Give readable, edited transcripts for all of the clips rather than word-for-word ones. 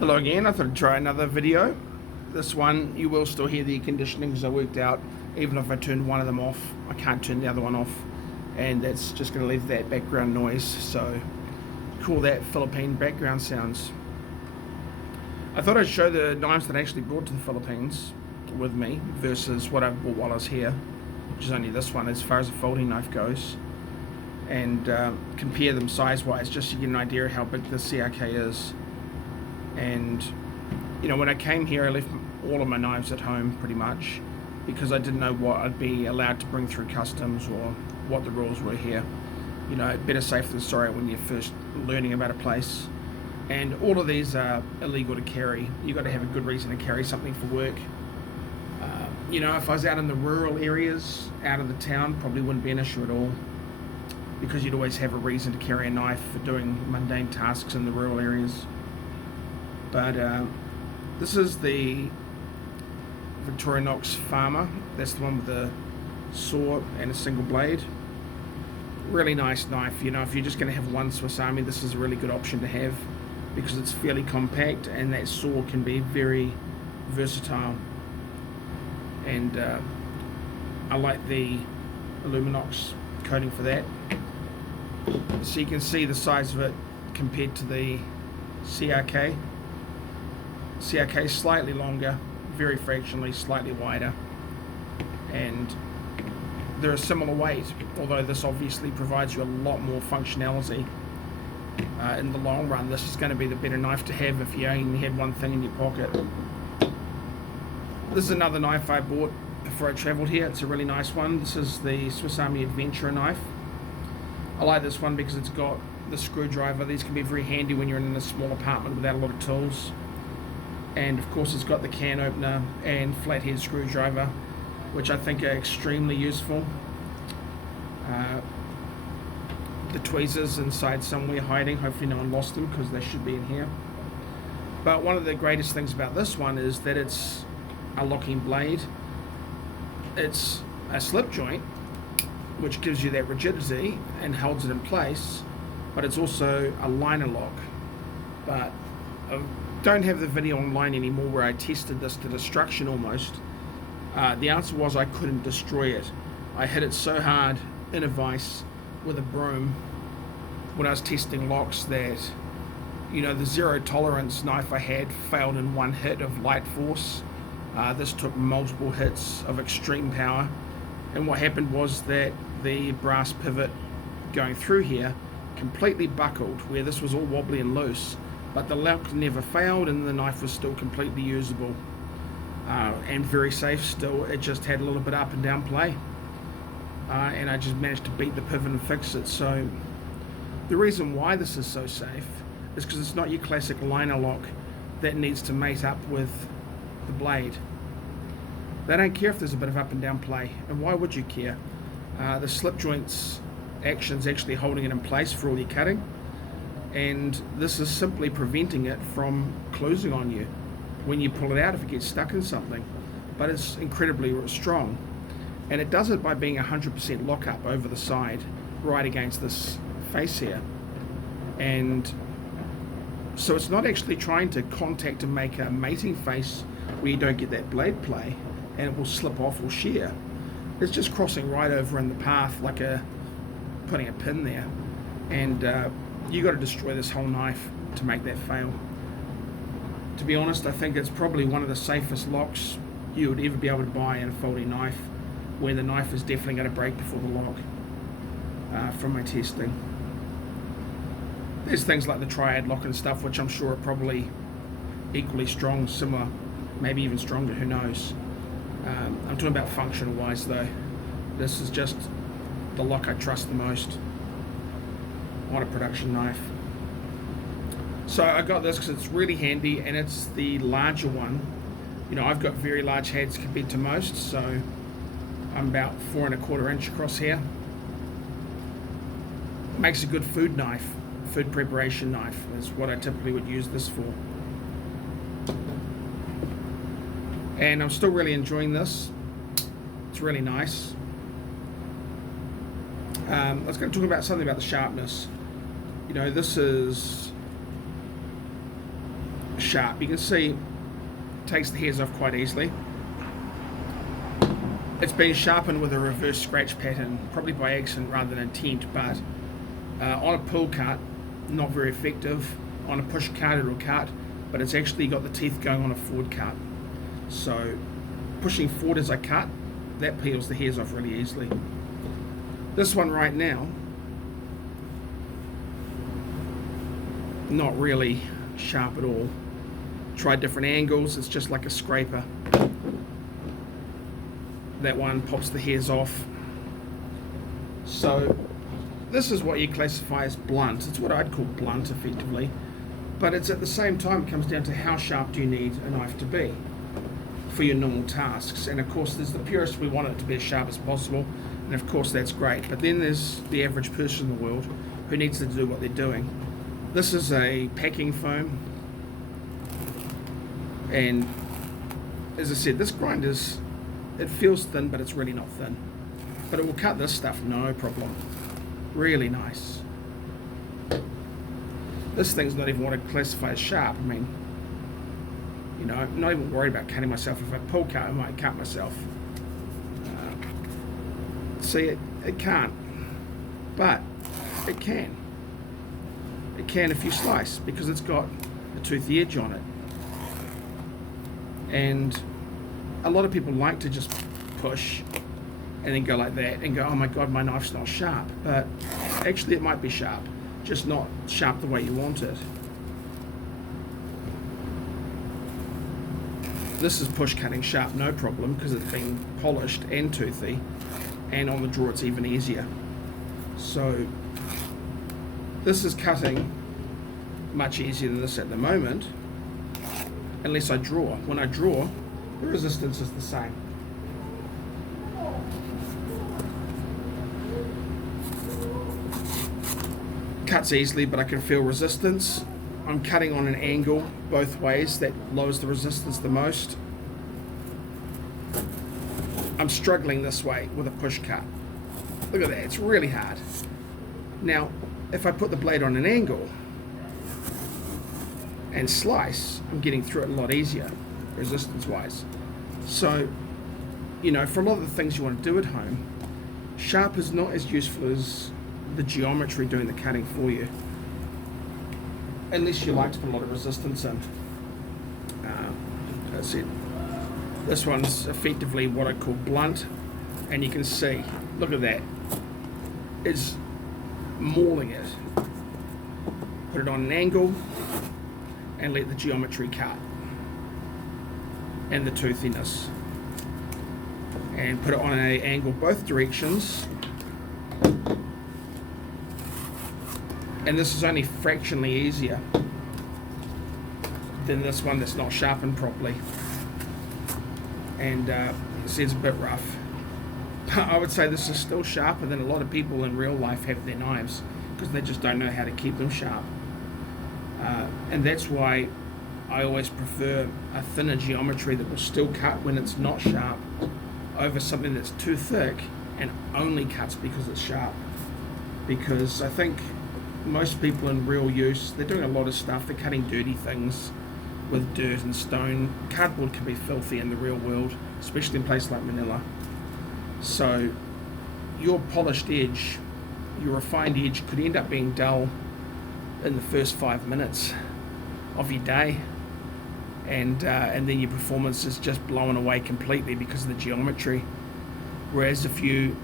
Hello again, I thought I'd try another video. This one, you will still hear the air conditioning because I worked out even if I turned one of them off, I can't turn the other one off, and that's just going to leave that background noise, so call that Philippine background sounds. I thought I'd show the knives that I actually brought to the Philippines with me versus what I bought while I was here, which is only this one as far as a folding knife goes, and compare them size-wise just to get an idea of how big the CRK is. And you know, when I came here, I left all of my knives at home pretty much because I didn't know what I'd be allowed to bring through customs or what the rules were here. You know, better safe than sorry when you're first learning about a place. And all of these are illegal to carry. You've got to have a good reason to carry something for work. You know, if I was out in the rural areas, out of the town, probably wouldn't be an issue at all, because you'd always have a reason to carry a knife for doing mundane tasks in the rural areas. But this is the Victornox Farmer. That's the one with the saw and a single blade. Really nice knife. You know, if you're just going to have one Swiss Army, this is a really good option to have because it's fairly compact and that saw can be very versatile. And I like the Victornox coating for that. So you can see the size of it compared to the CRK. CRK is slightly longer, very fractionally slightly wider, and they're a similar weight, although this obviously provides you a lot more functionality. In the long run, this is going to be the better knife to have if you only had one thing in your pocket. This is another knife I bought before I travelled here. It's a really nice one. This is the Swiss Army Adventurer knife. I like this one because it's got the screwdriver. These can be very handy when you're in a small apartment without a lot of tools. And of course it's got the can opener and flathead screwdriver, which I think are extremely useful. The tweezers inside somewhere hiding, hopefully no one lost them because they should be in here. But one of the greatest things about this one is that it's a locking blade. It's a slip joint, which gives you that rigidity and holds it in place, but it's also a liner lock. But don't have the video online anymore where I tested this to destruction almost. The answer was I couldn't destroy it. I hit it so hard in a vise with a broom when I was testing locks that, you know, the zero tolerance knife I had failed in one hit of light force. This took multiple hits of extreme power, and what happened was that the brass pivot going through here completely buckled where this was all wobbly and loose, but the lock never failed and the knife was still completely usable and very safe still. It just had a little bit up and down play, and I just managed to beat the pivot and fix it. So the reason why this is so safe is because it's not your classic liner lock that needs to mate up with the blade. They don't care if there's a bit of up and down play, and why would you care? The slip joint's action's actually holding it in place for all your cutting, and this is simply preventing it from closing on you when you pull it out if it gets stuck in something. But it's incredibly strong, and it does it by being 100% lock up over the side right against this face here, and so it's not actually trying to contact and make a mating face where you don't get that blade play and it will slip off or shear. It's just crossing right over in the path like putting a pin there, and you got to destroy this whole knife to make that fail. To be honest, I think it's probably one of the safest locks you would ever be able to buy in a folding knife, where the knife is definitely going to break before the lock, from my testing. There's things like the triad lock and stuff, which I'm sure are probably equally strong, similar, maybe even stronger, who knows. I'm talking about functional wise though. This is just the lock I trust the most on a production knife. So I got this because it's really handy and it's the larger one. You know, I've got very large hands compared to most, so I'm about 4¼ inch across here. It makes a good food knife, food preparation knife is what I typically would use this for. And I'm still really enjoying this. It's really nice. Let's go talk about something about the sharpness. You know, this is sharp. You can see it takes the hairs off quite easily. It's been sharpened with a reverse scratch pattern, probably by accident rather than intent, but on a pull cut, not very effective. On a push cut, it'll cut, but it's actually got the teeth going on a forward cut. So pushing forward as I cut, that peels the hairs off really easily. This one right now, not really sharp at all. Try different angles, it's just like a scraper. That one pops the hairs off. So this is what you classify as blunt. It's what I'd call blunt effectively, but it's at the same time, it comes down to how sharp do you need a knife to be for your normal tasks. And of course there's the purist, we want it to be as sharp as possible, and of course that's great, but then there's the average person in the world who needs to do what they're doing. This is a packing foam, and as I said, this grinder's, it feels thin, but it's really not thin. But it will cut this stuff, no problem. Really nice. This thing's not even what I'd classify as sharp. I mean, you know, I'm not even worried about cutting myself. If I pull cut, I might cut myself. See, it can't, but it can. It can if you slice, because it's got a toothy edge on it. And a lot of people like to just push and then go like that and go, oh my god, my knife's not sharp. But actually it might be sharp, just not sharp the way you want it. This is push cutting sharp, no problem, because it's been polished and toothy, and on the draw it's even easier. So this is cutting much easier than this at the moment, unless I draw. When I draw, the resistance is the same. Cuts easily, but I can feel resistance. I'm cutting on an angle both ways, that lowers the resistance the most. I'm struggling this way with a push cut. Look at that, it's really hard. Now, if I put the blade on an angle and slice, I'm getting through it a lot easier, resistance wise. So, you know, for a lot of the things you want to do at home, sharp is not as useful as the geometry doing the cutting for you, unless you like to put a lot of resistance in. That's it. This one's effectively what I call blunt, and you can see, look at that, it's mauling it. Put it on an angle and let the geometry cut and the toothiness, and put it on an angle both directions, and this is only fractionally easier than this one that's not sharpened properly, and see, it's a bit rough. I would say this is still sharper than a lot of people in real life have their knives, because they just don't know how to keep them sharp, and that's why I always prefer a thinner geometry that will still cut when it's not sharp, over something that's too thick and only cuts because it's sharp. Because I think most people in real use, they're doing a lot of stuff, they're cutting dirty things with dirt and stone. Cardboard can be filthy in the real world, especially in places like Manila. So your polished edge, your refined edge, could end up being dull in the first 5 minutes of your day, and then your performance is just blown away completely because of the geometry. Whereas if you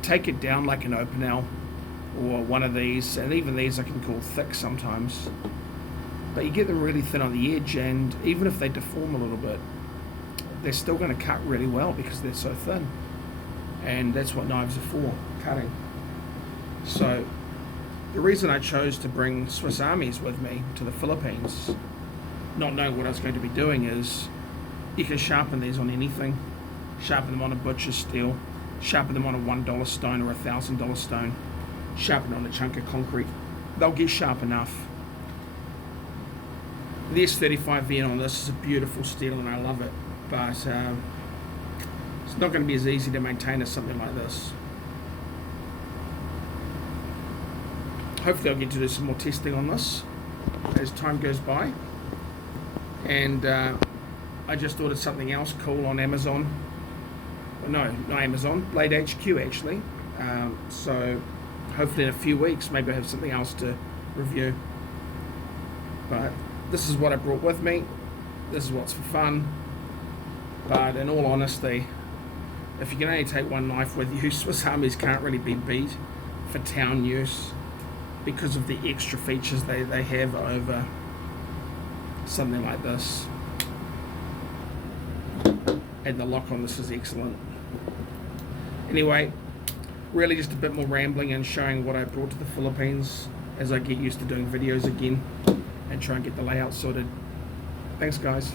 take it down like an Opinel or one of these, and even these I can call thick sometimes, but you get them really thin on the edge, and even if they deform a little bit, they're still going to cut really well because they're so thin, and that's what knives are for, cutting. So the reason I chose to bring Swiss Armies with me to the Philippines, not knowing what I was going to be doing, is you can sharpen these on anything. Sharpen them on a butcher's steel, sharpen them on a $1 stone or a $1,000 stone, sharpen on a chunk of concrete. They'll get sharp enough. The S35VN on this is a beautiful steel and I love it, but it's not going to be as easy to maintain as something like this. Hopefully I'll get to do some more testing on this as time goes by. and I just ordered something else cool on Amazon. No, not Amazon, Blade HQ actually. So hopefully in a few weeks maybe I have something else to review. But this is what I brought with me. This is what's for fun. But in all honesty, if you can only take one knife with you, Swiss Armies can't really be beat for town use because of the extra features they have over something like this. And the lock on this is excellent. Anyway, really just a bit more rambling and showing what I brought to the Philippines as I get used to doing videos again and try and get the layout sorted. Thanks guys.